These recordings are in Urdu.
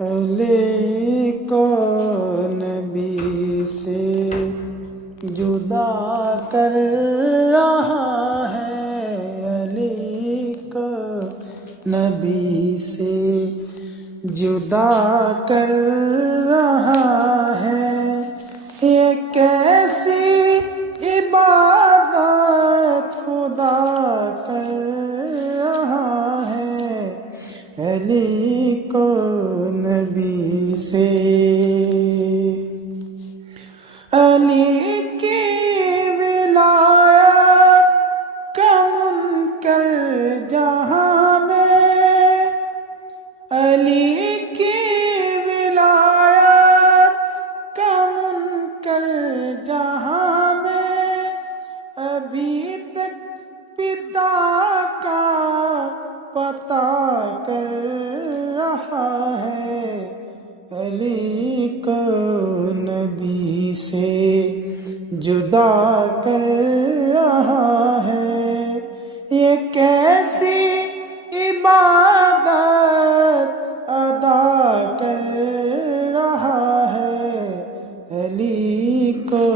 علی کو نبی سے جدا کر رہا ہے، علی کو نبی سے جدا کر رہا ہے۔ یہ کیسی عبادت خدا کر رہا ہے، علی کو نبی سے۔ علی کی ولایت کا منکر جہاں میں، علی کی ولایت کا منکر جہاں میں، ابھی تک پتا کا پتہ کر رہا ہے، علی کو نبی سے جدا کر رہا ہے۔ یہ کیسی عبادت ادا کر رہا ہے، علی کو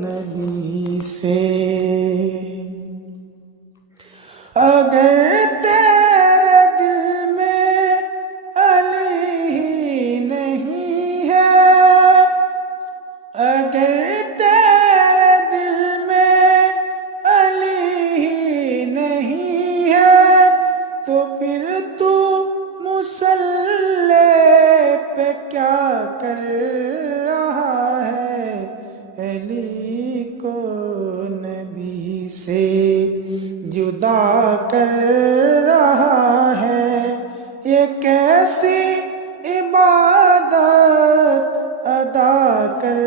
نبی سے۔ اگر تیرے دل میں علی ہی نہیں ہے، اگر تیرے دل میں علی ہی نہیں ہے، تو پھر تو مصلی پہ کیا کر رہا ہے، علی کو نبی سے جدا کر رہا ہے۔ یہ کیسی عبادت ادا کر